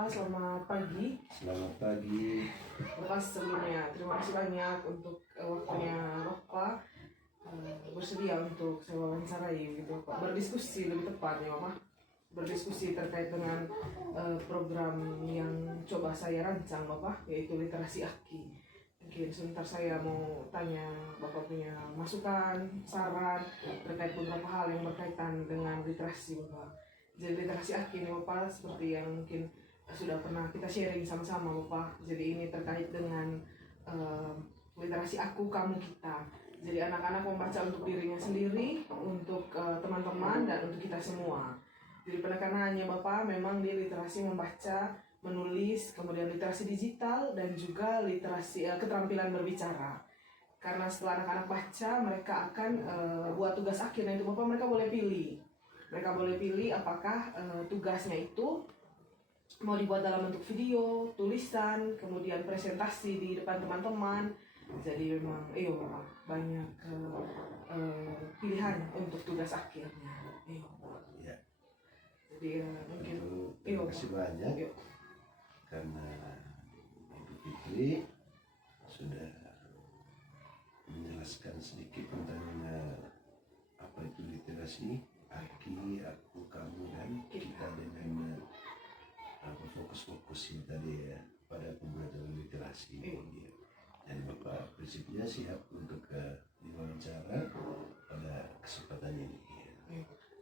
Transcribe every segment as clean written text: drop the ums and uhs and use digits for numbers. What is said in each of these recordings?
Bapak, selamat pagi. Selamat pagi. Bapak sebelumnya terima kasih banyak untuk waktunya Bapak bersedia untuk saya wawancarai gitu Pak. Berdiskusi lebih tepatnya Bapak. Berdiskusi terkait dengan program yang coba saya rancang Bapak, yaitu literasi aki. Mungkin sebentar saya mau tanya Bapak punya masukan, saran terkait beberapa hal yang berkaitan dengan literasi Bapak. Jadi literasi aki ini Bapak seperti yang mungkin sudah pernah kita sharing sama-sama Bapak. Jadi ini terkait dengan literasi aku, kamu, kita. Jadi anak-anak membaca untuk dirinya sendiri, untuk teman-teman, dan untuk kita semua. Jadi penekanannya Bapak memang di literasi membaca, menulis, kemudian literasi digital, dan juga literasi keterampilan berbicara. Karena setelah anak-anak baca, mereka akan buat tugas akhirnya itu Bapak, mereka boleh pilih. Mereka boleh pilih apakah tugasnya itu mau dibuat dalam bentuk video, tulisan, kemudian presentasi di depan teman-teman. Jadi memang banyak pilihan untuk tugas akhirnya. Ya. Jadi mungkin terima kasih banyak karena Ibu Fitri sudah menjelaskan sedikit tentang apa itu literasi, aki, aku, kamu, dan kita dengan fokus-fokusin tadi ya pada pembelajaran literasi. Dan Bapak prinsipnya siap untuk diwawancara pada kesempatan ini.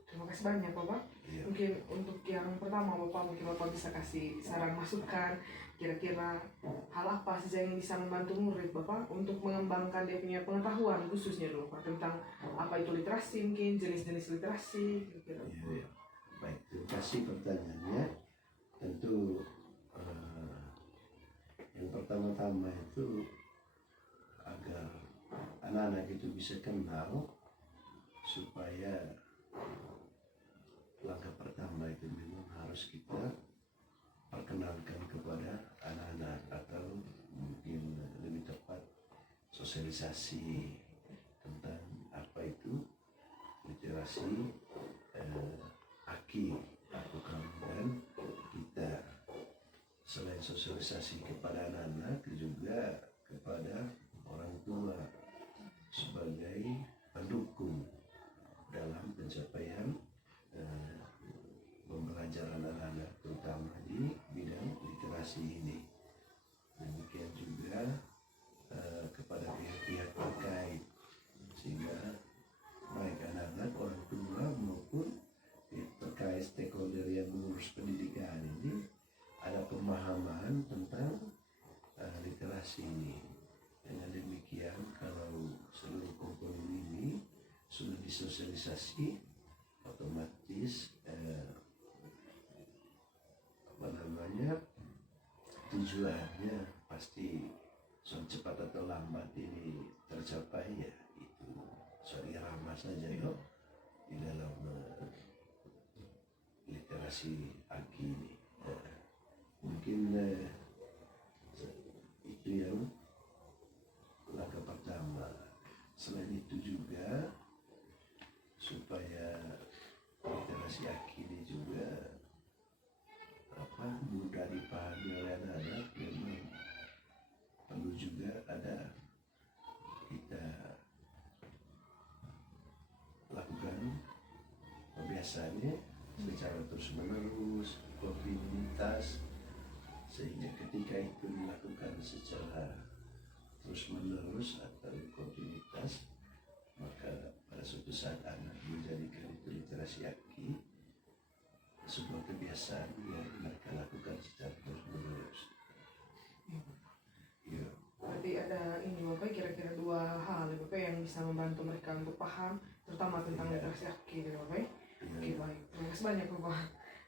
Terima kasih banyak Bapak. Mungkin untuk yang pertama Bapak, mungkin Bapak bisa kasih saran masukan kira-kira hal apa saja yang bisa membantu murid Bapak untuk mengembangkan dia punya pengetahuan khususnya dulu Pak tentang apa itu literasi, mungkin jenis-jenis literasi kira-kira. Ya. Baik, terima kasih pertanyaannya. Tentu yang pertama-tama itu agar anak-anak itu bisa kenal, supaya langkah pertama itu memang harus kita perkenalkan kepada anak-anak, atau mungkin lebih tepat sosialisasi tentang apa itu literasi aki, aku, kamu, dan kita. Selain sosialisasi kepada anak-anak, juga kepada orang tua sebagai pendukung dalam pencapaian pembelajaran anak-anak, terutama di bidang literasi ini. Demikian juga kepada pihak-pihak terkait, sehingga baik anak-anak, orang tua maupun terkait stakeholder yang mengurus pendidikan ini ada pemahaman tentang literasi ini. Dengan demikian, kalau seluruh komponen ini sudah disosialisasi, otomatis tujuannya pasti cepat atau lambat ini tercapai, ya itu soal irama saja ya di dalam literasi aki ini. Mungkin itu yang langkah pertama. Selain itu juga supaya literasi aki ini juga mudah dipahami oleh anak-anak, memang perlu juga ada kita lakukan pembiasaannya secara terus-menerus, kontinuitas, sehingga ketika itu dilakukan secara terus-menerus atau kontinuitas, maka pada suatu saat anak menjadikan itu literasi aki sebuah kebiasaan yang mereka lakukan secara terus-menerus. Ya. Berarti ada ini Bapak, kira-kira dua hal Bapak yang bisa membantu mereka untuk paham, terutama tentang literasi aki Bapak. Oke, baik. Terima kasih banyak Bapak.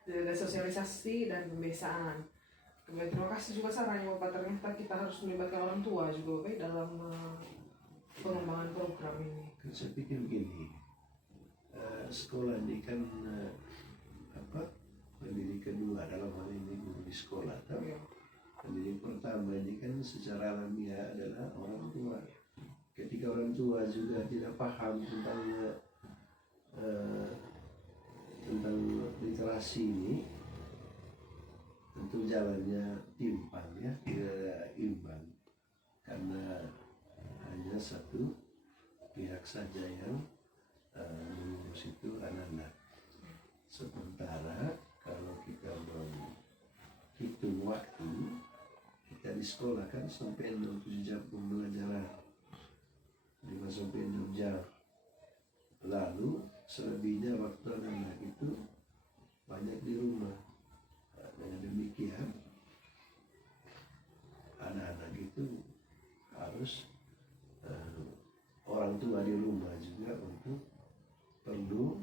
Jadi ada sosialisasi dan pembiasaan. Kemudian terima kasih juga sarannya Bapak, ternyata kita harus melibatkan orang tua juga Bapak dalam pengembangan program ini. Saya pikir begini, sekolah ini kan pendidik kedua dalam hal ini guru di sekolah. Pendidik pertama ini kan secara alamiah adalah orang tua. Ketika orang tua juga tidak paham tentang literasi ini, tentu jalannya timpang ya, tidak imbang karena hanya satu pihak saja yang mengurus itu anak-anak. Sementara kalau kita menghitung waktu, kita di sekolah kan sampai 7 jam pembelajaran, 5 sampai 6 jam. Lalu selebihnya waktu anak-anak itu banyak di rumah. Dengan demikian anak-anak itu harus orang tua di rumah juga untuk perlu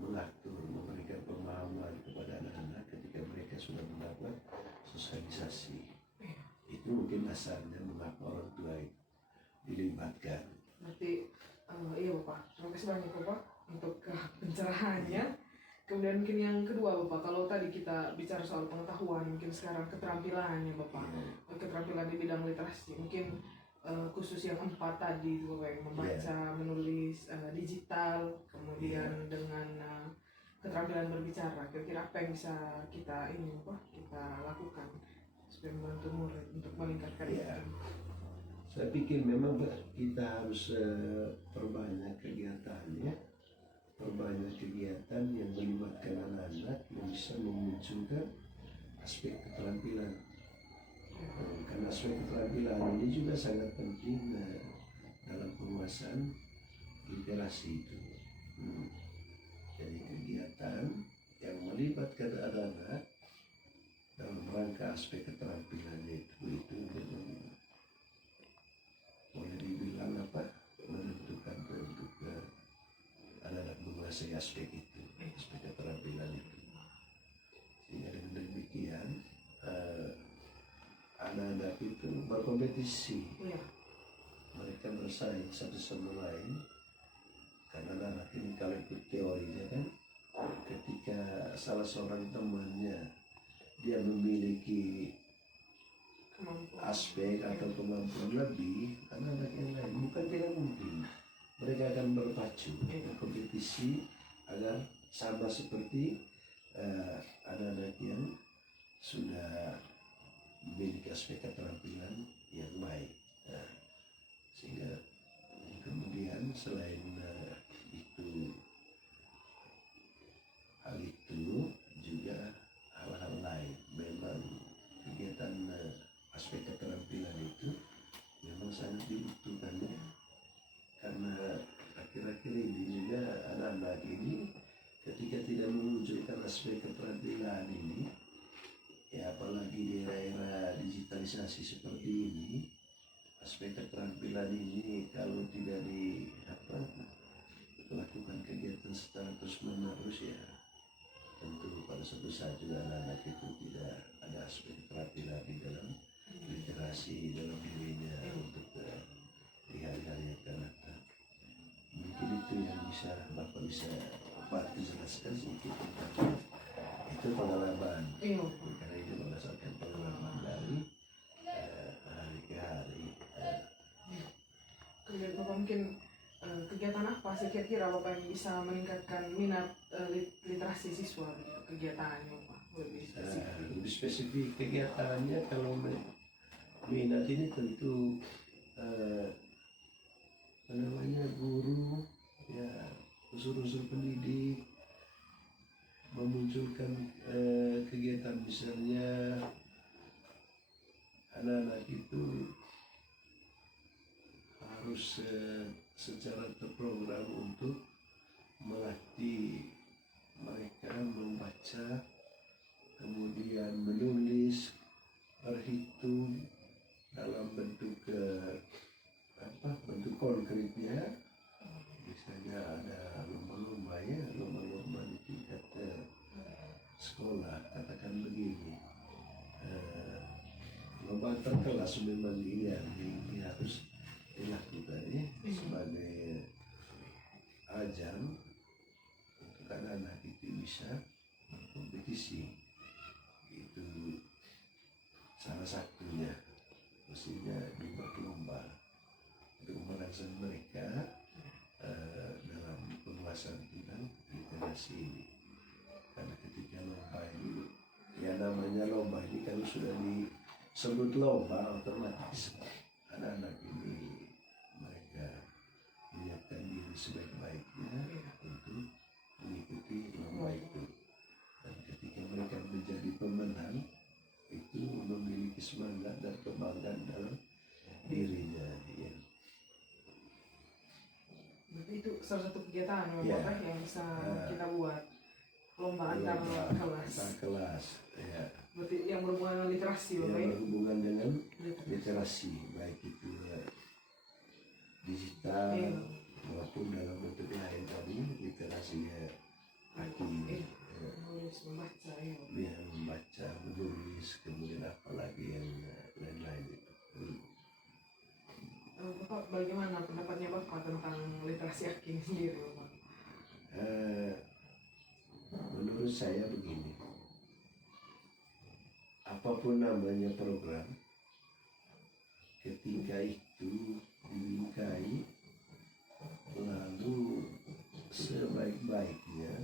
mengatur, memberikan pemahaman kepada anak-anak ketika mereka sudah mendapat sosialisasi. Itu mungkin dasarnya mengapa orang tua itu dilibatkan. Berarti iya Bapak, terima kasih banyak Bapak untuk pencerahannya. Kemudian mungkin yang kedua Bapak, kalau tadi kita bicara soal pengetahuan, mungkin sekarang keterampilannya Bapak, keterampilan di bidang literasi, mungkin khusus yang 4 tadi itu Bapak, yang membaca, menulis, digital, kemudian dengan keterampilan berbicara. Kira-kira apa yang bisa kita ini Bapak, kita lakukan supaya membantu murid untuk meningkatkan itu? Saya pikir memang kita harus perbanyak kegiatannya, perbanyak kegiatan yang melibatkan anak-anak yang bisa memunculkan aspek keterampilan. Karena aspek keterampilan ini juga sangat penting dalam penguasaan literasi itu. Jadi kegiatan yang melibatkan anak-anak dalam rangka aspek keterampilan itu boleh dibilang menentukan untuk anak-anak menguasai aspek itu, aspek keterampilan itu. Sehingga dengan demikian anak-anak itu berkompetisi, mereka bersaing satu sama lain. Karena anak ini kalau ikut teorinya kan, ketika salah seorang temannya dia memiliki aspek atau kemampuan lebih, anak-anak yang lain bukan tidak mungkin mereka akan berpacu berkompetisi agar sama seperti anak-anak yang sudah memiliki aspek keterampilan yang baik. Sehingga kemudian selain itu, hal itu juga hal-hal lain. Memang kegiatan aspek keterampilan itu memang sangat dibutuhkan ya. Karena akhir-akhir ini juga anak-anak ini ketika tidak memunculkan aspek keterampilan ini, ya apalagi di era digitalisasi seperti ini, aspek keterampilan ini kalau tidak dilakukan kegiatan secara terus-menerus, ya tentu pada suatu saat juga anak-anak itu tidak ada aspek keterampilan di dalam literasi dalam dirinya untuk di hari-hari yang akan datang. Mungkin itu yang Bapak bisa bantu jelaskan sedikit tentang itu pengalaman. Karena itu berdasarkan pengalaman dari hari ke hari. Kemudian Bapak mungkin kegiatan apa sih kira-kira Bapak yang bisa meningkatkan minat literasi siswa gitu, kegiatannya Bapak lebih spesifik kegiatannya. Kalau minat ini tentu guru ya, unsur-unsur pendidik memunculkan kegiatan, misalnya anak-anak itu harus secara terprogram untuk melatih mereka membaca, kemudian menulis, berhitung dalam bentuk bentuk konkretnya. Misalnya ada lomba-lomba ya, lomba-lomba di tingkat sekolah, katakan begini, lomba terkelas memang ini harus dilakukan ya, sebagai ajang untuk anak-anak itu bisa berkompetisi. Itu salah satunya, mestinya dibuat lomba untuk merangsang mereka dalam penguasaan tentang literasi ini. Karena ketika lomba ini yang namanya lomba ini kalau sudah disebut lomba otomatis anak-anak ini mereka menyiapkan diri sebaik-baiknya untuk mengikuti lomba itu. Dan ketika mereka menjadi pemenang itu memiliki semangat dan kebanggaan dalam dirinya. Ya. Berarti itu salah satu kegiatan Ya. yang bisa kita buat, lomba antar kelas. Antar kelas, ya. Berarti yang berhubungan dengan literasi, Yang Bapak ya? berhubungan dengan literasi, baik itu digital maupun dalam bentuk lain tadi literasinya Aki. Menulis, membaca, ya. Dia membaca, menulis, kemudian apalagi yang lain-lain itu. Bapak, bagaimana pendapatnya Bapak tentang literasi Aki ini sendiri, Bapak? Menurut saya begini, apapun namanya program, ketika itu dinikahi lalu sebaik-baiknya,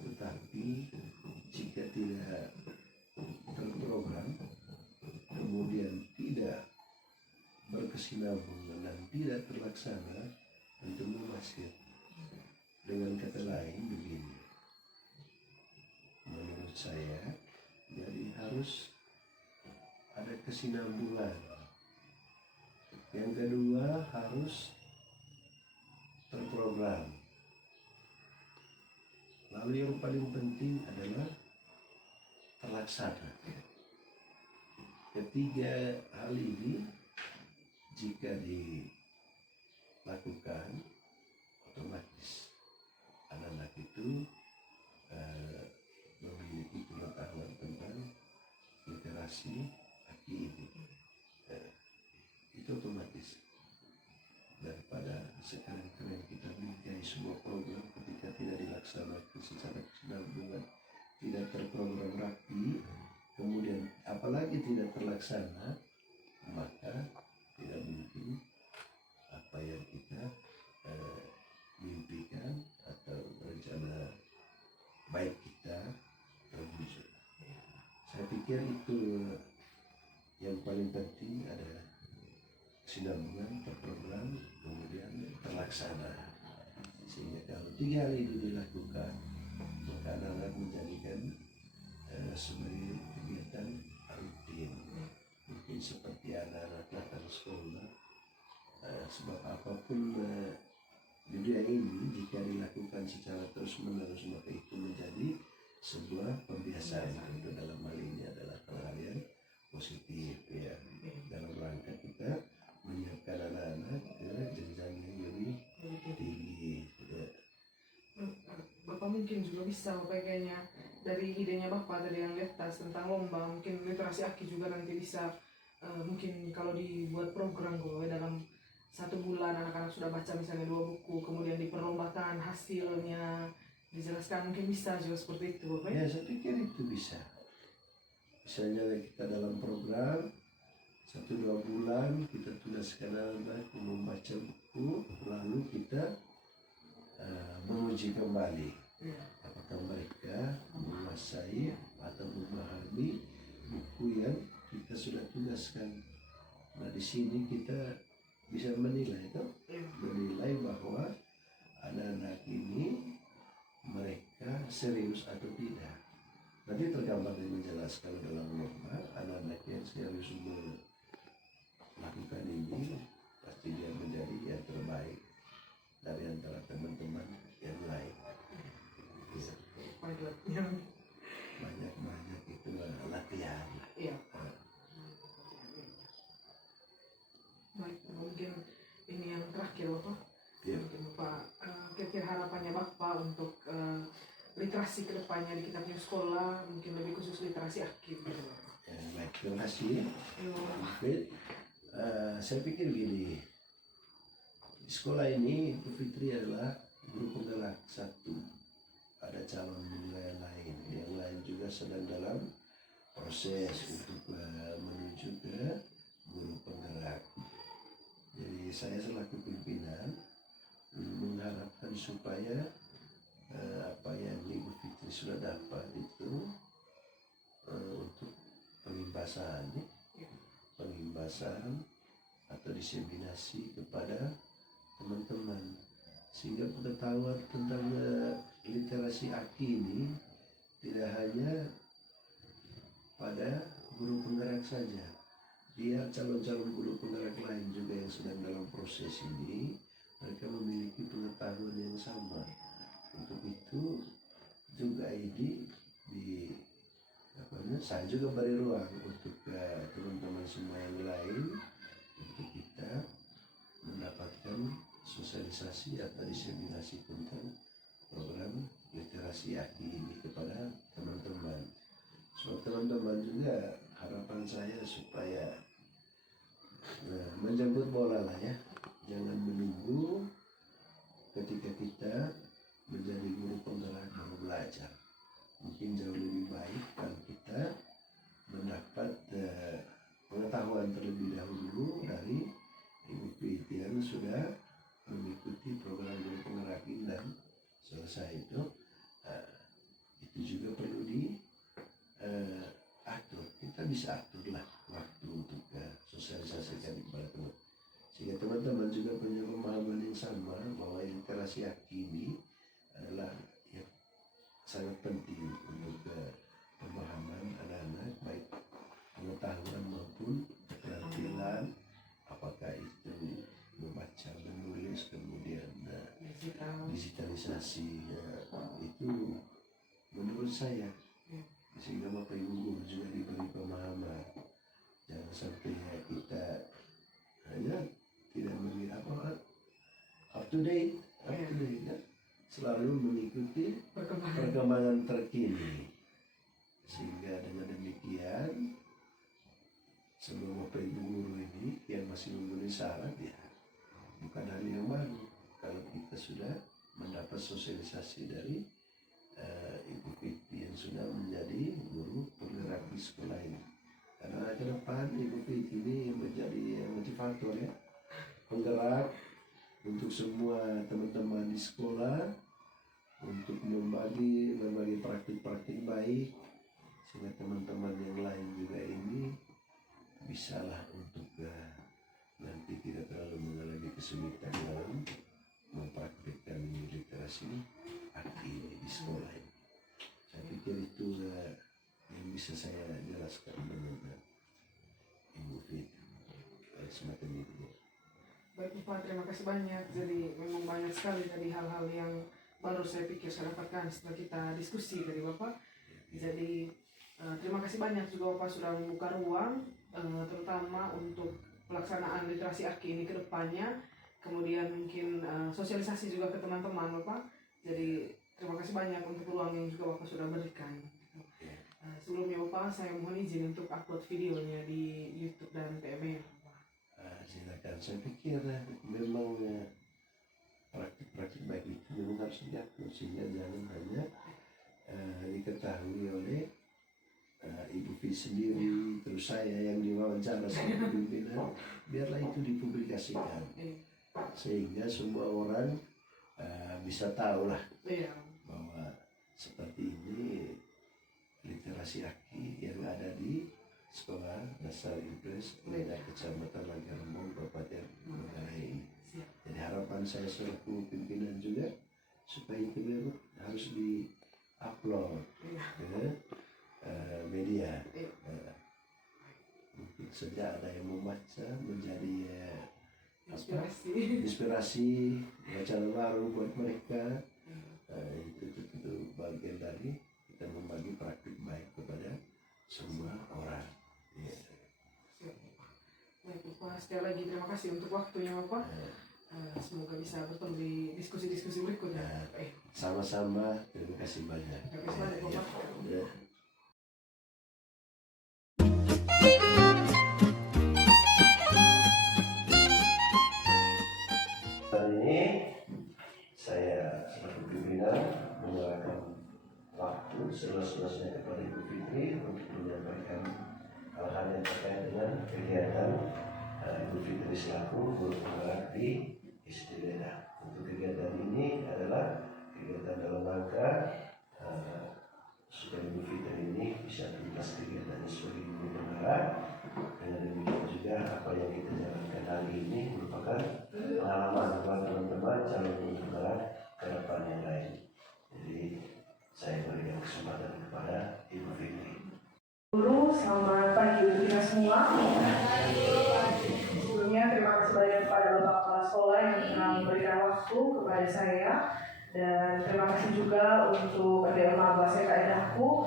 tetapi jika tidak terprogram kemudian tidak berkesinambungan dan tidak terlaksana, tentu mubazir. Dengan kata lain begini, menurut saya jadi harus ada kesinambungan. Yang kedua harus terprogram. Lalu yang paling penting adalah terlaksana. Ketiga hal ini jika dilakukan, otomatis anak-anak itu memiliki pengetahuan tentang literasi Aki ini. Itu otomatis. Daripada sekarang kita menikahi sebuah program ketika tidak dilaksanakan secara kesinambungan, tidak terprogram rapi, kemudian apalagi tidak terlaksana, maka tidak mungkin apa yang kita mimpikan atau rencana baik kita terwujud. Saya pikir itu yang paling penting, ada kesinambungan, terprogram, kemudian terlaksana. Sehingga kalau 3 hal itu dilakukan, maka anak-anak menjadikan sebagai kegiatan rutin. Mungkin seperti anak-anak datang sekolah, sebab apapun di dunia ini jika dilakukan secara terus-menerus maka itu menjadi sebuah pembiasaan. Itu dalam hal ini adalah hal yang positif, ya, dalam rangka kita menyiapkan anak-anak ke jenjang yang lebih tinggi. Ya. Bapak mungkin juga bisa, Bapak kayaknya dari idenya Bapak dari yang letas tentang lomba, mungkin literasi Aki juga nanti bisa mungkin kalau dibuat program kalau dalam 1 bulan anak-anak sudah baca misalnya 2 buku, kemudian diperlombakan hasilnya dijelaskan, mungkin bisa juga seperti itu, Bapak. Ya, saya pikir itu bisa. Misalnya kita dalam program 1-2 bulan kita tugaskan anak membaca buku, lalu kita menguji kembali apakah mereka menguasai atau memahami buku yang kita sudah tugaskan. Nah, di sini kita bisa menilai bahwa anak-anak ini mereka serius atau tidak. Nanti tergambar dan menjelaskan dalam lomba, anak-anak yang serius melakukan ini pasti dia menjadi yang terbaik dari antara teman-teman yang lain. Ya. Banyak itu latihan. Iya. Baik, mungkin ini yang terakhir, Bapak. Ya. Mungkin Bapak kira-kira harapannya Bapak untuk literasi kedepannya di kita punya sekolah, mungkin lebih khusus literasi Aki gitu. Baik, terima kasih. Saya pikir gini, di sekolah ini Bu Fitri adalah guru penggerak satu, ada calon yang lain juga sedang dalam proses untuk menuju ke guru penggerak. Jadi saya selaku pimpinan mengharapkan supaya apa yang Ibu Fitri sudah dapat itu pengimbasan, pengimbasan atau diseminasi kepada teman-teman, sehingga pengetahuan tentang literasi AKI ini tidak hanya pada guru penggerak saja, biar calon-calon guru penggerak lain juga yang sedang dalam proses ini mereka memiliki pengetahuan yang sama. Untuk itu juga ini saya juga beri ruang untuk teman-teman semua yang lain untuk kita mendapatkan sosialisasi atau diseminasi tentang program literasi AKI ini kepada teman-teman. So teman-teman juga harapan saya supaya menjemput bola lah ya, jangan menunggu ketika kita menjadi guru penggerak baru belajar. Mungkin jauh lebih baik kalau kita mendapat pengetahuan terlebih dahulu dari Ibu Priti yang sudah mengikuti program guru penggerak ini, dan selesai itu juga perlu diatur. Kita bisa aturlah waktu untuk sosialisasikan kepada teman, sehingga teman-teman juga punya pemahaman yang sama bahwa literasi AKI ini adalah yang sangat penting untuk pemahaman anak-anak, baik pengetahuan maupun keterampilan, apakah itu membaca, menulis, kemudian digitalisasi, itu menurut saya, sehingga Bapak Ibu guru juga diberi pemahaman. Jangan sampai kita hanya tidak melihat up to date ya, selalu mengikuti perkembangan terkini, sehingga dengan demikian semua Bapak Ibu guru ini yang masih memenuhi syarat ya bukan hal yang baru kalau kita sudah mendapat sosialisasi dari Ibu Fitri yang sudah menjadi guru penggerak di sekolah ini. Karena ke depan Ibu Fitri ini menjadi motivator ya, penggerak untuk semua teman-teman di sekolah, untuk membagi praktik-praktik baik, sehingga teman-teman yang lain juga ini bisalah untuk nanti tidak terlalu mengalami kesulitan dalam mempraktikkan literasi AKI di sekolah ini. Saya pikir itu yang bisa saya jelaskan dengan Ibu Fitri. Semacam itu. Baik Pak, terima kasih banyak. Jadi memang banyak sekali tadi hal-hal yang baru saya pikir saya dapatkan setelah kita diskusi dari Bapak. Jadi terima kasih banyak juga Bapak sudah membuka ruang terutama untuk pelaksanaan literasi AKI ini ke depannya. Kemudian mungkin sosialisasi juga ke teman-teman Bapak. Jadi terima kasih banyak untuk ruang yang juga Bapak sudah berikan. Sebelumnya Bapak, saya mohon izin untuk upload videonya di YouTube dan TME. Silakan. Saya pikir memang praktik-praktik baik itu memang harus diatur, sehingga jangan hanya diketahui oleh Ibu Fitri sendiri, terus saya yang diwawancara sebagai pimpinan. Biarlah itu dipublikasikan, sehingga semua orang bisa tahu lah bahwa seperti ini literasi AKI yang ada di Sekolah Dasar Impres Kecamatan Langkarembong, Kabupaten Manggarai ini. Jadi harapan saya selaku pimpinan juga supaya itu memang harus di-upload ke media. Mungkin saja ada yang membaca menjadi inspirasi bacaan baru buat mereka. Itu bagian dari kita membagi praktik baik kepada semua orang. Baik Bapak, sekali lagi terima kasih untuk waktunya Bapak. Semoga bisa bertemu di diskusi-diskusi berikutnya. Sama-sama, terima kasih banyak. Terima kasih banyak Bapak. Hari ini saya selaku pimpinan menyerahkan waktu seluas-luasnya kepada Ibu Fitri untuk menyampaikan hal-hal yang terkait dengan kegiatan Ibu Fitri selaku guru penggerak di SD Leda. Untuk kegiatan ini adalah kegiatan dalam rangka supaya Ibu Fitri ini bisa tuntas kegiatannya sebagai guru penggerak hari ini merupakan pengalaman buat teman-teman calon guru ke depan yang lain. Jadi saya berikan kesempatan kepada Ibu Fitri. Guru, selamat pagi untuk kita semua. Sebelumnya terima kasih banyak kepada Bapak Kepala Sekolah yang telah memberikan waktu kepada saya, dan terima kasih juga untuk Adik Maba Seka Edahku.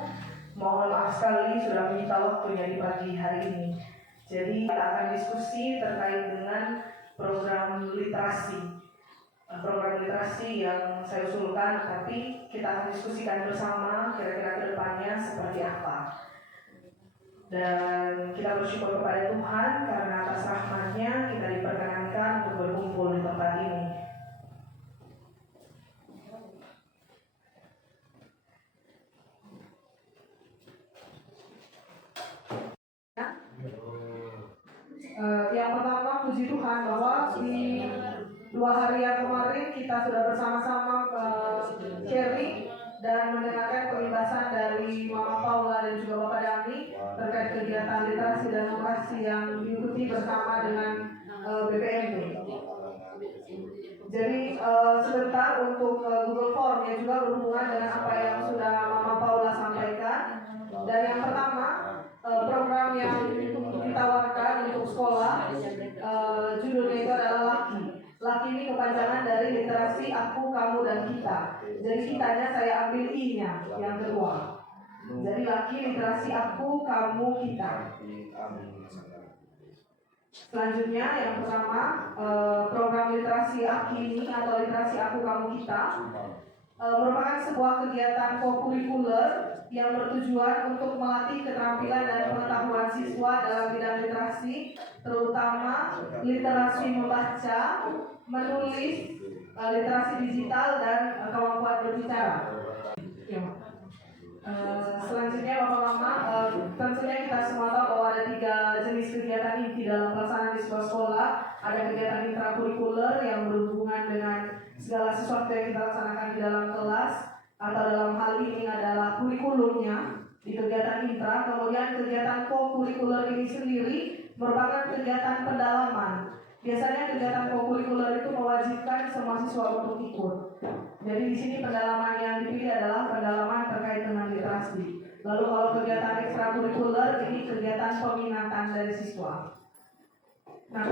Mohon maaf sekali sudah menyita waktunya di pagi hari ini. Jadi kita akan diskusi terkait dengan program literasi. Program literasi yang saya usulkan, tapi kita akan diskusikan bersama kira-kira ke depannya seperti apa. Dan kita bersyukur kepada Tuhan karena atas rahmat-Nya kita diperkenankan untuk berkumpul di tempat ini. Yang pertama, puji Tuhan bahwa di 2 hari yang kemarin kita sudah bersama-sama sharing dan mendengarkan pembahasan dari Mama Paula dan juga Bapak Dami terkait kegiatan literasi dan numerasi yang diikuti bersama dengan BPMP. Jadi sebentar untuk Google Form yang juga berhubungan dengan apa yang sudah Mama Paula sampaikan. Dan yang pertama, program yang ditawarkan untuk sekolah, judulnya itu adalah LAKI. LAKI ini kepanjangan dari literasi aku, kamu, dan kita. Jadi kitanya saya ambil I-nya, yang kedua. Jadi LAKI literasi aku, kamu, kita. Selanjutnya yang pertama, program literasi AKI ini atau literasi aku, kamu, kita merupakan sebuah kegiatan kokurikuler yang bertujuan untuk melatih keterampilan dan pengetahuan siswa dalam bidang literasi, terutama literasi membaca, menulis, literasi digital, dan kemampuan berbicara. Selanjutnya Bapak Mama, tentunya kita semua tahu bahwa ada 3 jenis kegiatan inti dalam pelaksanaan di sebuah sekolah. Ada kegiatan intrakurikuler yang berhubungan dengan segala sesuatu yang kita laksanakan di dalam kelas, atau dalam hal ini adalah kurikulumnya di kegiatan intra. Kemudian kegiatan co-kurikuler ini sendiri merupakan kegiatan pendalaman. Biasanya kegiatan co-kurikuler itu mewajibkan semua siswa untuk ikut. Jadi di sini pendalaman yang dipilih adalah pendalaman terkait dengan literasi. Lalu kalau kegiatan ekstrakurikuler ini kegiatan peminatan dari siswa. Nah,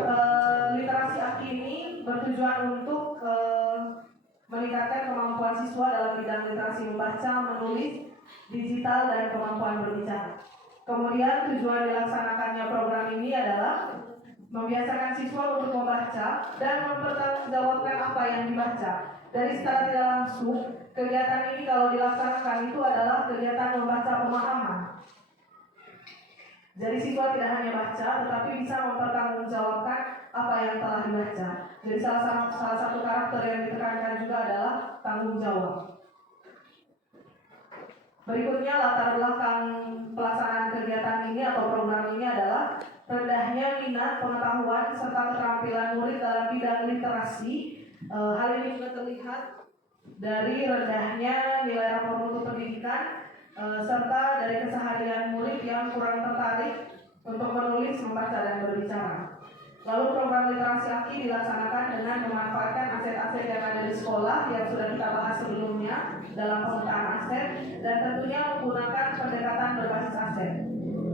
literasi AKI ini bertujuan untuk meningkatkan kemampuan siswa dalam bidang literasi membaca, menulis, digital, dan kemampuan berbicara. Kemudian tujuan dilaksanakannya program ini adalah membiasakan siswa untuk membaca dan mempertanggungjawabkan apa yang dibaca. Dari secara tidak langsung, kegiatan ini kalau dilaksanakan itu adalah kegiatan membaca pemahaman. Jadi siswa tidak hanya baca, tetapi bisa mempertanggungjawabkan apa yang telah dibaca. Jadi salah satu karakter yang ditekankan juga adalah tanggung jawab. Berikutnya latar belakang pelaksanaan kegiatan ini atau program ini adalah rendahnya minat, pengetahuan, serta keterampilan murid dalam bidang literasi. Hal ini juga terlihat dari rendahnya nilai rapor mutu pendidikan, serta dari keseharian murid yang kurang tertarik untuk menulis, membaca, dan berbicara. Lalu program literasi AKI dilaksanakan dengan memanfaatkan aset-aset yang ada di sekolah yang sudah kita bahas sebelumnya dalam pemetaan aset, dan tentunya menggunakan pendekatan berbasis aset.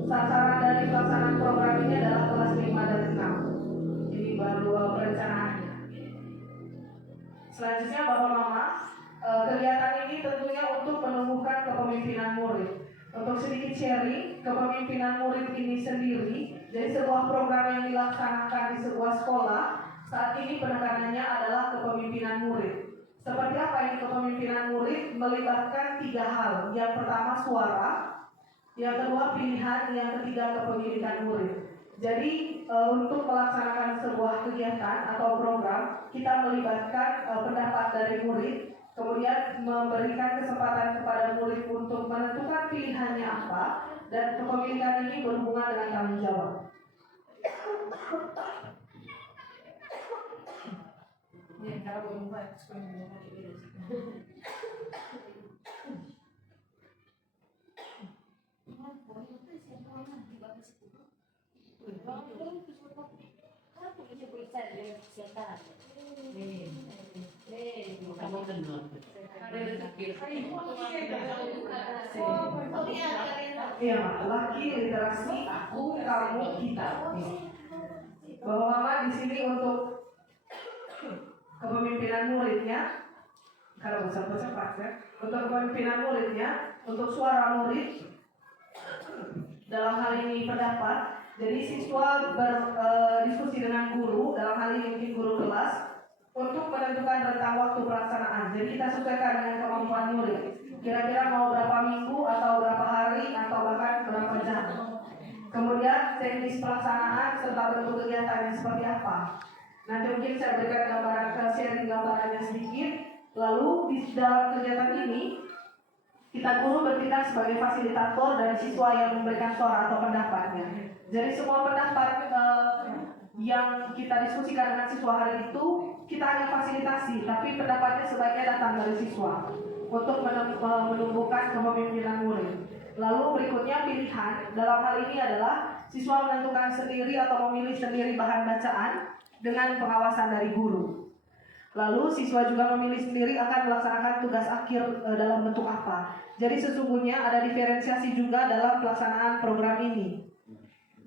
Sasaran dari pelaksanaan program ini adalah kelas 5 dan 6. Ini baru perencanaannya. Selanjutnya Bapak Mama, kegiatan ini tentunya untuk menumbuhkan kepemimpinan murid. Untuk sedikit sharing, kepemimpinan murid ini sendiri, jadi sebuah program yang dilaksanakan di sebuah sekolah, saat ini penekanannya adalah kepemimpinan murid. Seperti apa ini kepemimpinan murid? Melibatkan 3 hal. Yang pertama suara, yang kedua pilihan, yang ketiga kepemilikan murid. Jadi untuk melaksanakan sebuah kegiatan atau program, kita melibatkan pendapat dari murid, kemudian memberikan kesempatan kepada murid untuk menentukan pilihannya apa, dan kepemilikan ini berhubungan dengan tanggung jawab. Iya, laki literasi aku, kamu, kita. Bahwa mama di sini untuk kepemimpinan muridnya, kalau cepat ya, untuk kepemimpinan muridnya, untuk suara murid, dalam hal ini pendapat. Jadi siswa berdiskusi dengan guru, dalam hal ini mungkin guru kelas, untuk menentukan rentang waktu pelaksanaan. Jadi kita sesuaikan dengan kemampuan murid. Kira-kira mau berapa minggu atau berapa hari atau bahkan berapa jam. Kemudian teknis pelaksanaan serta bentuk kegiatannya seperti apa. Nanti mungkin saya berikan gambaran, sharing gambarannya sedikit. Lalu di dalam kegiatan ini kita guru bertindak sebagai fasilitator dan siswa yang memberikan suara atau pendapatnya. Jadi semua pendapat yang kita diskusikan dengan siswa hari itu kita hanya fasilitasi, tapi pendapatnya sebaiknya datang dari siswa untuk menumbuhkan kepemimpinan murid. Lalu berikutnya pilihan. Dalam hal ini adalah siswa menentukan sendiri atau memilih sendiri bahan bacaan dengan pengawasan dari guru. Lalu siswa juga memilih sendiri akan melaksanakan tugas akhir dalam bentuk apa. Jadi sesungguhnya ada diferensiasi juga dalam pelaksanaan program ini.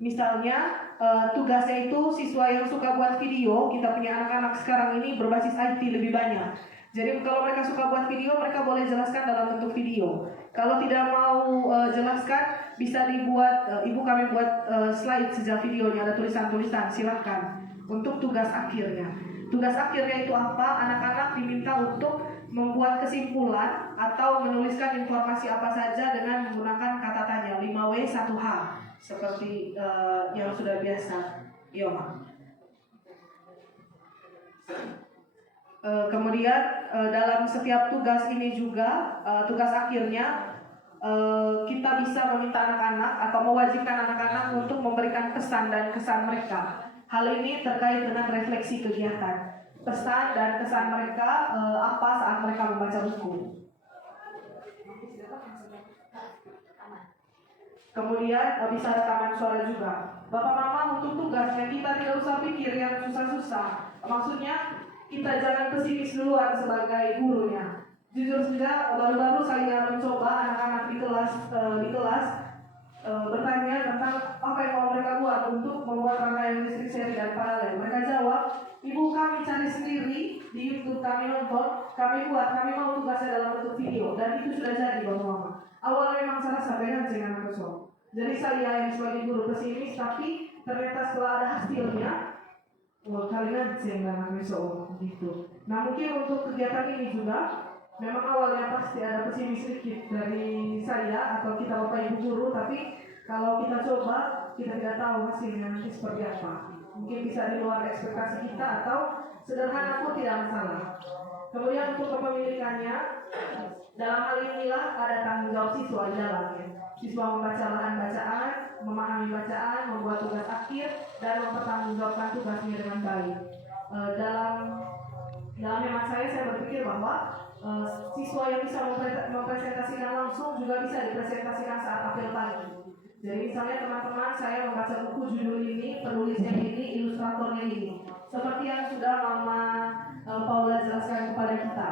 Misalnya tugasnya itu siswa yang suka buat video, kita punya anak-anak sekarang ini berbasis IT lebih banyak. Jadi kalau mereka suka buat video, mereka boleh jelaskan dalam bentuk video. Kalau tidak mau jelaskan, bisa dibuat, ibu kami buat slide sejak videonya, ada tulisan-tulisan, silahkan. Untuk tugas akhirnya. Tugas akhirnya itu apa? Anak-anak diminta untuk membuat kesimpulan atau menuliskan informasi apa saja dengan menggunakan kata tanya 5W 1H seperti yang sudah biasa. Iya, Mak. Kemudian dalam setiap tugas ini juga tugas akhirnya kita bisa meminta anak-anak atau mewajibkan anak-anak untuk memberikan pesan dan kesan mereka. Hal ini terkait dengan refleksi kegiatan. Pesan dan kesan mereka apa saat mereka membaca buku. Kemudian bisa rekaman suara juga. Bapak mama untuk tugasnya kita tidak usah pikir yang susah-susah. Maksudnya kita jangan pesimis duluan sebagai gurunya. Jujur saja baru-baru saya mencoba anak-anak di kelas bertanya tentang apa yang mau mereka buat untuk membuat rangkaian listrik seri dan paralel. Mereka jawab, ibu kami cari sendiri di YouTube, kami nonton, kami buat, kami mau tugasnya dalam bentuk video, dan itu sudah jadi bapak mama. Awalnya memang saya rasa dengan anak kesel. Jadi saya yang sebagai guru pesimis, tapi ternyata setelah ada hasilnya, wah kalian jangan anak kesel gitu. Nah mungkin untuk kegiatan ini juga memang awalnya pasti ada pesimis sedikit dari saya atau kita bapak ibu guru, tapi kalau kita coba kita tidak tahu hasilnya nanti seperti apa. Mungkin bisa di luar ekspektasi kita atau sederhana pun tidak masalah. Kemudian untuk kepemilikannya, dalam hal inilah ada tanggung jawab siswa di dalamnya. Siswa membaca bahan bacaan, memahami bacaan, membuat tugas akhir, dan mempertanggungjawabkan tugasnya dengan baik. Dalam hemat saya berpikir bahwa siswa yang bisa mempresentasikan langsung juga bisa dipresentasikan saat apel pagi. Jadi misalnya teman-teman saya membaca buku judul ini, penulisnya ini, ilustratornya ini. Seperti yang sudah Mama Paula jelaskan kepada kita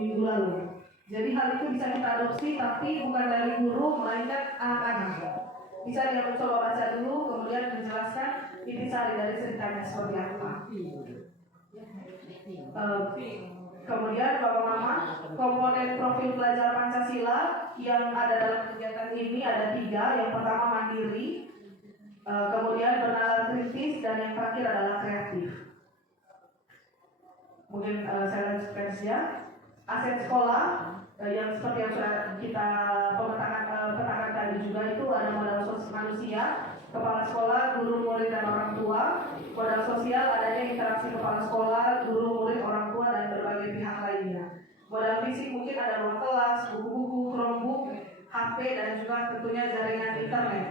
minggu lalu. Jadi hal itu bisa kita adopsi, tapi bukan dari guru, melainkan anak-anak. Bisa dia mencoba baca dulu, kemudian menjelaskan intisari dari ceritanya seperti apa. Kemudian Bapak Mama, komponen profil pelajar Pancasila yang ada dalam kegiatan ini ada 3. Yang pertama mandiri, kemudian bernalar kritis, dan yang terakhir adalah kreatif. Mungkin saya lanjutkan saja. Aset sekolah yang seperti yang sudah kita petakan tadi juga itu ada modal sosial manusia, kepala sekolah, guru, murid, dan orang tua. Modal sosial adanya interaksi kepala sekolah, guru, murid, orang tua, dan berbagai pihak lainnya. Modal fisik mungkin ada ruang kelas, buku-buku, Chromebook, HP, dan juga tentunya jaringan internet.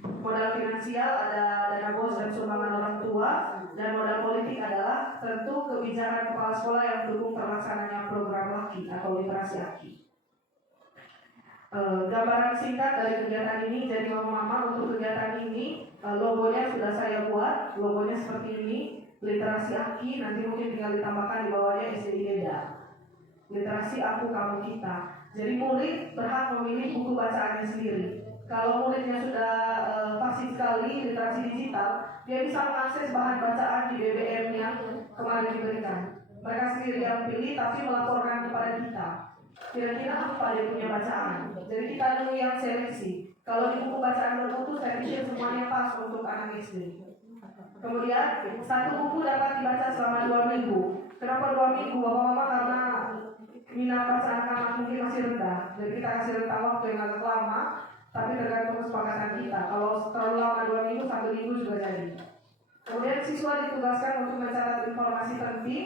Modal finansial ada dana bos dan sumbangan orang tua, dan modal politik adalah tentu kebijakan kepala sekolah yang mendukung terlaksananya program LAKI atau literasi AKI. Gambaran singkat dari kegiatan ini. Jadi mama untuk kegiatan ini logonya sudah saya buat. dibuat, logonya seperti ini, literasi Aki, nanti mungkin tinggal ditambahkan di bawahnya SDI Leda. Literasi aku, kamu, kita. Jadi murid berhak memilih buku bacaannya sendiri. Kalau muridnya sudah fasih sekali literasi digital, dia bisa mengakses bahan bacaan di BBM yang kemarin diberikan. Mereka sendiri yang pilih, tapi melaporkan kepada kita. Kira-kira apa dia punya bacaan. Jadi kita dulu yang seleksi. Kalau di buku bacaan bermutu, saya pikir semuanya pas untuk anak SD. Kemudian, satu buku dapat dibaca selama 2 minggu. Kenapa 2 minggu? Bapak-bapak, karena minat bacaan anak mungkin masih rendah. Jadi kita kasih rentang waktu yang agak lama, tapi tergantung kesepakatan kita. Kalau terlalu lama 2 minggu, 1 minggu juga jadi. Kemudian siswa ditugaskan untuk mencatat informasi penting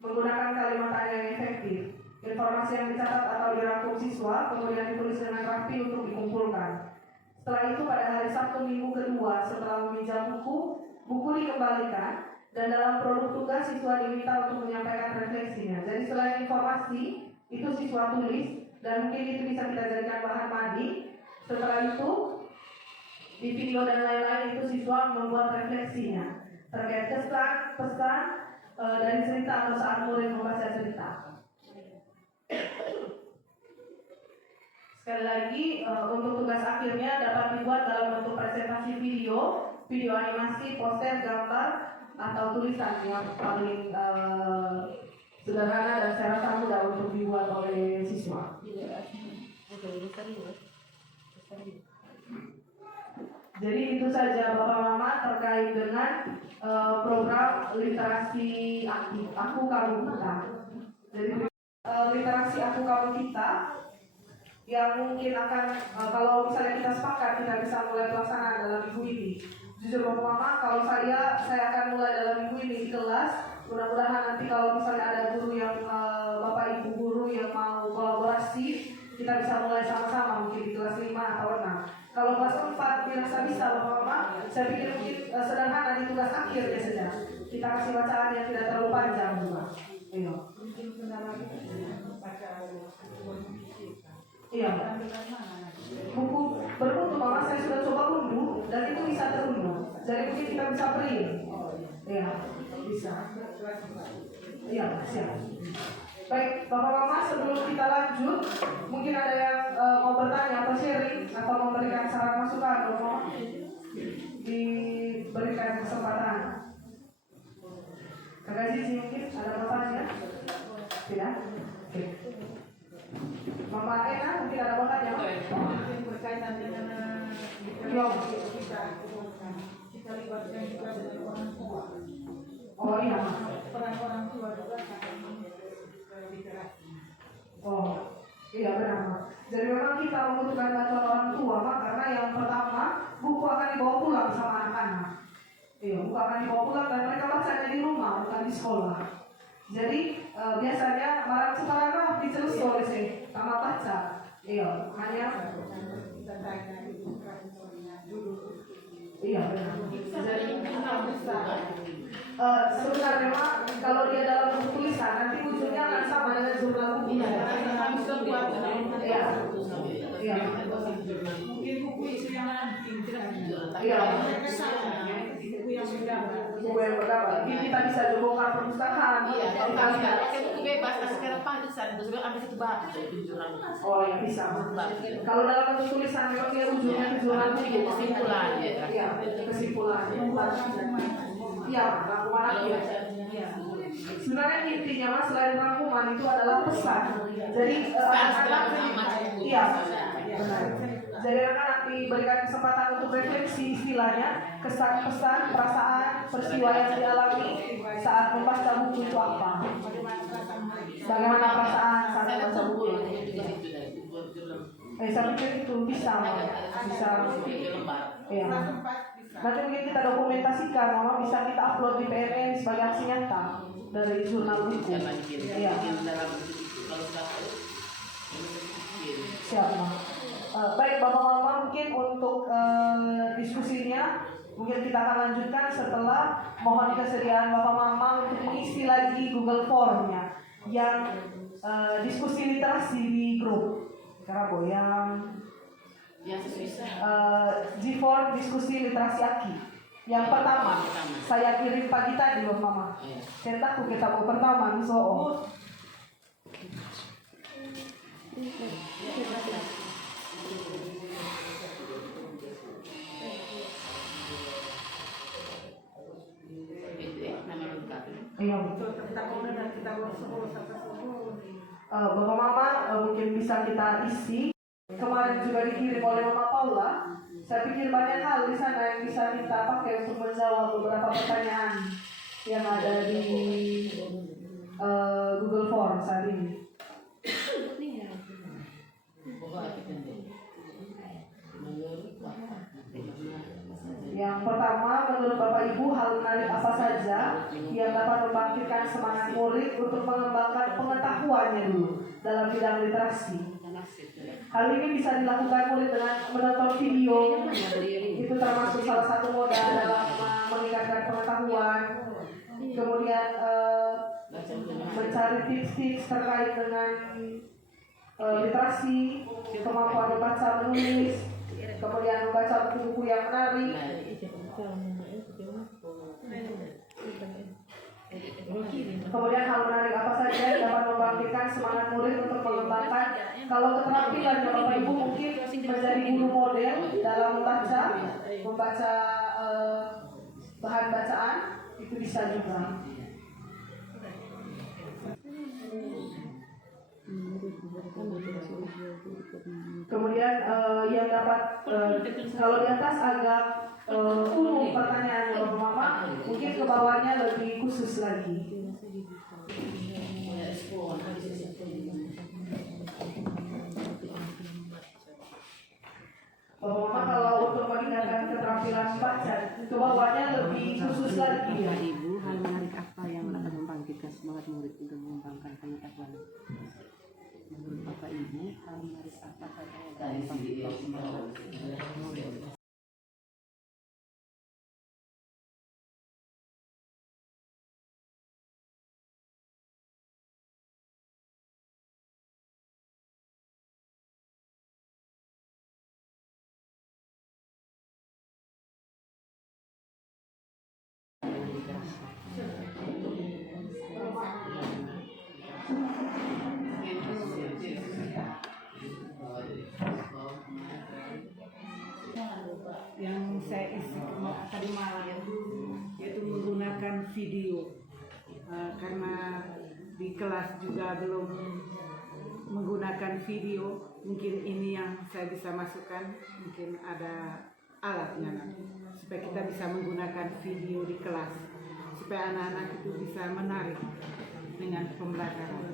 menggunakan kalimat tanya yang efektif. Informasi yang dicatat atau dirangkum siswa kemudian ditulis dengan rapi untuk dikumpulkan. Setelah itu pada hari Sabtu minggu kedua setelah meminjam buku, buku dikembalikan dan dalam produk tugas siswa diminta untuk menyampaikan refleksinya. Jadi selain informasi itu siswa tulis dan mungkin itu bisa kita jadikan bahan madi. Setelah itu di video dan lain-lain itu siswa membuat refleksinya terkait kesan, pesan dari cerita atau saat murid membaca cerita. Sekali lagi untuk tugas akhirnya dapat dibuat dalam bentuk presentasi video, video animasi, poster, gambar atau tulisan yang paling sederhana dan saya rasa mudah untuk dibuat oleh siswa. Jadi itu saja Bapak Mama terkait dengan program literasi aku kamu kita. Jadi literasi aku kamu kita yang mungkin akan kalau misalnya kita sepakat kita bisa mulai pelaksanaan dalam minggu ini. Jujur Bapak Mama, kalau saya akan mulai dalam minggu ini di kelas. Mudah-mudahan nanti kalau misalnya ada guru yang Bapak Ibu guru yang mau kolaborasi, kita bisa mulai sama-sama mungkin di kelas 5 atau 6. Kalau kelas 4 dirasa bisa Bapak Mama, saya pikir mungkin sederhana di tugas akhir biasanya. Kita kasih bacaan yang tidak terlalu panjang juga. Iya. Iya. Buku bermutu Mama saya sudah coba unduh dan itu bisa terunduh. Jadi mungkin kita bisa print. Iya, bisa. Iya, siap. Baik, Bapak-Bapak sebelum kita lanjut, mungkin ada yang mau bertanya atau sharing atau memberikan saran masukan, Bapak diberikan kesempatan. Kakak Cici mungkin ada pertanyaan? Tidak? Oke. Mama Ena mungkin ada pertanyaan? Mungkin berkaitan dengan kita libatkan juga dengan orang tua. Oh iya. Peran orang tua juga sangat literasi. Oh iya benar. Jadi memang kita membutuhkan bantuan orang tua, Mak, karena yang pertama buku akan dibawa pulang sama anak-anak. Iya, buku akan dibawa pulang dan mereka bacanya di rumah, bukan di sekolah. Jadi biasanya marah separagraf dicelus sih, sama baca. Iya, hanya Kita tanya dulu. iya benar. Jadi besar. sebenarnya Mak, kalau dia dalam buku tulisan nanti ujungnya akan sama dengan jurnal buku. Kami bisa buat. Iya. Iya. Mungkin buku itu yang Iya. buku yang sudah. Buku yang berapa? Kita bisa bongkar perpustakaan. Iya, kalau Kali kalian pakai buku bebas, nah sekarang padusan, terus ambil satu bab. oh ya bisa. Kalau dalam bentuk tulisan memang dia ujungnya ke jurnal buku. Kesimpulan, ya. Iya, kesimpulan. Iya, rangkuman akhir. Sebenarnya intinya Mas selain rangkuman itu adalah pesan. Jadi anak-anak iya, benar. Jadi anak-anak diberikan kesempatan untuk refleksi istilahnya, kesan, pesan, perasaan, peristiwa yang dialami saat membaca buku itu apa. Bagaimana perasaan saat membaca buku. Saya pikir itu bisa. Iya. Nanti mungkin kita dokumentasikan, Mama bisa kita upload di PNN sebagai aksi nyata dari jurnal buku. Iya. Siap, Mama. Baik Bapak Mama, mungkin untuk diskusinya mungkin kita akan lanjutkan setelah mohon kesediaan Bapak Mama untuk mengisi lagi Google Form-nya yang diskusi literasi di grup. Karena goyang. G4 diskusi literasi Aki Yang pertama, saya kirim pagi tadi loh mama. Cetakku kita mau pertama nih so. Iya betul. Bapak mama mungkin bisa kita isi. Kemarin juga dikirim oleh Mama Paula. Saya pikir banyak hal di sana yang bisa kita pakai untuk menjawab beberapa pertanyaan yang ada di Google Form saat ini. Yang pertama, menurut Bapak Ibu, hal menarik apa saja yang dapat membangkitkan semangat murid untuk mengembangkan pengetahuannya dulu dalam bidang literasi? Hal ini bisa dilakukan murid dengan menonton video, itu termasuk salah satu modal dalam meningkatkan pengetahuan. Kemudian mencari tips-tips terkait dengan literasi, kemampuan membaca menulis, kemudian membaca buku-buku yang menarik. Kemudian hal menarik apa saja yang dapat membangkitkan semangat murid untuk mengembangkan kalau keterampilan Bapak Ibu mungkin menjadi guru model dalam membaca bahan bacaan itu bisa juga. Kemudian yang dapat kalau di atas agak umum pertanyaannya Bapak Mama, mungkin ke bawahnya lebih khusus lagi. Bapak Mama kalau untuk meningkatkan keterampilan membaca, ke bawahnya lebih khusus lagi ya. Ibu, hal menarik apa yang dapat membangkitkan semangat murid untuk mengembangkan pengetahuan? Menurut Bapak Ibu, hal menarik apa saja yang dapat membangkitkan semangat murid? Yang saya isi tadi malam yaitu menggunakan video. Karena di kelas juga belum menggunakan video, mungkin ini yang saya bisa masukkan, mungkin ada alatnya nanti supaya kita bisa menggunakan video di kelas supaya anak-anak itu bisa menarik dengan pembelajaran.